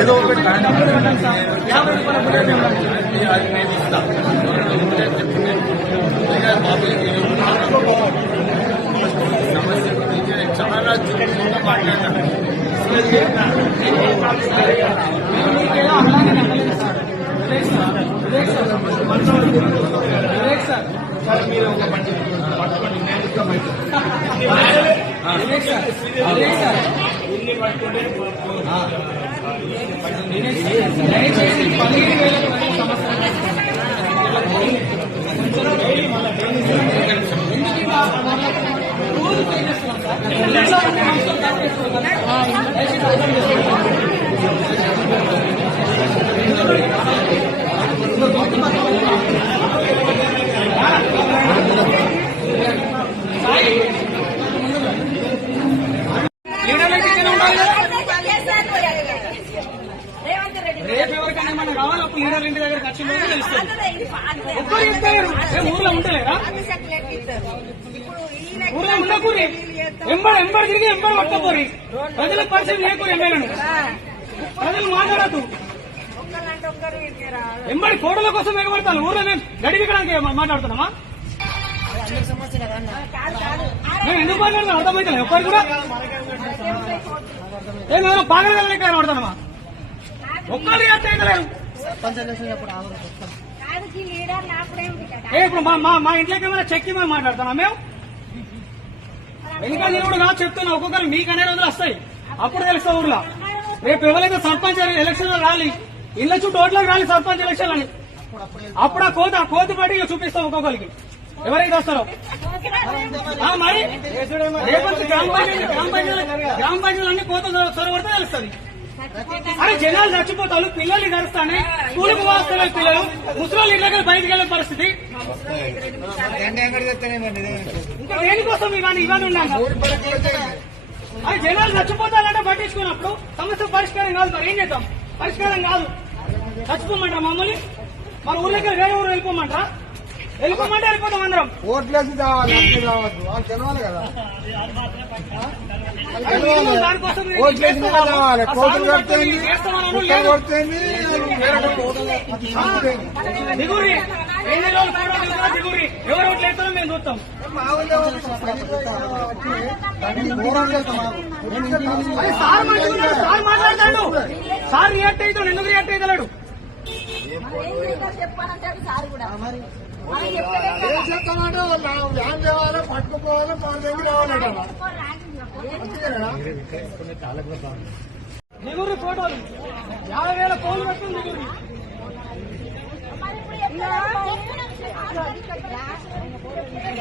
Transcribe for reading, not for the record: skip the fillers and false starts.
ఏదో ఒకటి 50 రూపాయల సమస్య గురించి చాలా చురుకుగా మాట్లాడాను. మీరు ఒక పట్టుకోండి, దయచేసి 15,000 రేపు ఎవరికైనా మనం కావాలి, అప్పుడు లీడర్ల ఇంటి దగ్గర ఖర్చు తెలుస్తుంది. ఒక్కరు చెప్తారు ఊర్లో ఉంటలేరా? ఊర్లో ఉండకూరి ఎంబడి తిరిగి ఎంబడి పట్టకూరి ప్రజలకు పరిచయం లేకూరి ఎమ్మెల్యేను ప్రజలు మాట్లాడద్దు. ఎంబడి ఫోటోల కోసం ఎగబడతాను. ఊర్లో మేము గడివికడానికి మాట్లాడుతున్నామా? మేము ఎందుకు మాట్లాడుతున్నాం అర్థమైతే ఒక్కరు కూడా ఏమేమో పాగల లెక్క పడతానమా? ఒక్కరు రియాక్ట్ అయ్యలేరు. ఇప్పుడు మా ఇంట్లోకి ఏమైనా చెక్కి మేము మాట్లాడుతున్నాం. మేము ఎన్నికల కూడా కాదు చెప్తున్నా. ఒక్కొక్కరు మీకు అనే రోజులు వస్తాయి, అప్పుడు తెలుస్తా ఊర్లో. రేపు ఎవరైతే సర్పంచ్ ఎలక్షన్ లో రాలి, ఇళ్ల చుట్టూ ఓట్లకు రాలి సర్పంచ్ ఎలక్షన్ అని, అప్పుడు ఆ కోతి పట్టి చూపిస్తాం ఒక్కొక్కరికి ఎవరైతే వస్తారో. మరి రేపటి గ్రామ పంచాయతీలు అన్ని కోత సొరబడితే తెలుస్తుంది. అరే జనాలు చచ్చిపోతారు, పిల్లల్ని కలుస్తానే స్కూల్కి పోస్తున్నారు పిల్లలు, ముసలి ఇళ్ళకి బయటకు వెళ్ళే పరిస్థితి. ఇంకా దేనికోసం ఇవన్నీ ఉన్నాక అది జనాలు చచ్చిపోతారంటే పట్టించుకున్నప్పుడు సమస్య పరిష్కారం కాదు. మరి ఏం చేద్దాం? పరిష్కారం కాదు. చచ్చిపోమంటారా మమ్మల్ని? మన ఊళ్ళకి వేరే ఊరు వెళ్ళిపోమంటారా? వెళ్ళిపోమంటే వెళ్ళిపోతాం అందరం. ఓట్లేసి తెలవాలి కదా, ఓట్లేసి కావాలి. కోతులు కడుతుంది దిగురి ఎవరు ఓట్లు వేస్తారో మేము చూస్తాం. సార్ మాట్లాడతాడు, సార్ రియాక్ట్ అవుతాడు. ఎందుకు రియాక్ట్ అవుతాడు? ఏం చెప్తామంటే వ్యాన్ చేయాలి, పట్టుకుపోవాలి, మన దగ్గర రావాలట. దిగురి ఫోటోలు 50,000 ఫోన్లు పెట్టుకుని దిగురి.